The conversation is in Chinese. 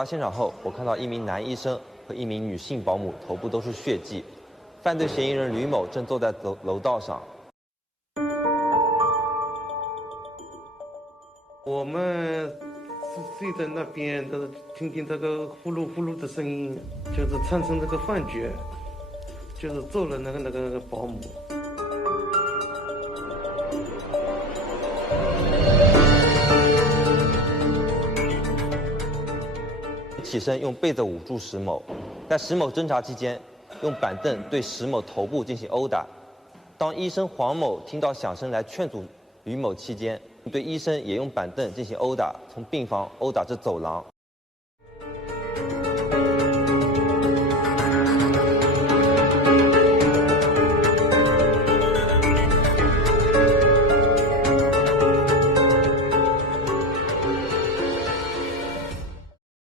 到现场后，我看到一名男医生和一名女性保姆头部都是血迹，犯罪嫌疑人吕某正坐在楼道上。我们睡在那边，听这个呼噜呼噜的声音，就是产生这个幻觉，就是揍了那个保姆。起身用被子捂住石某，在石某挣扎期间，用板凳对石某头部进行殴打。当医生黄某听到响声来劝阻吕某期间，对医生也用板凳进行殴打，从病房殴打至走廊。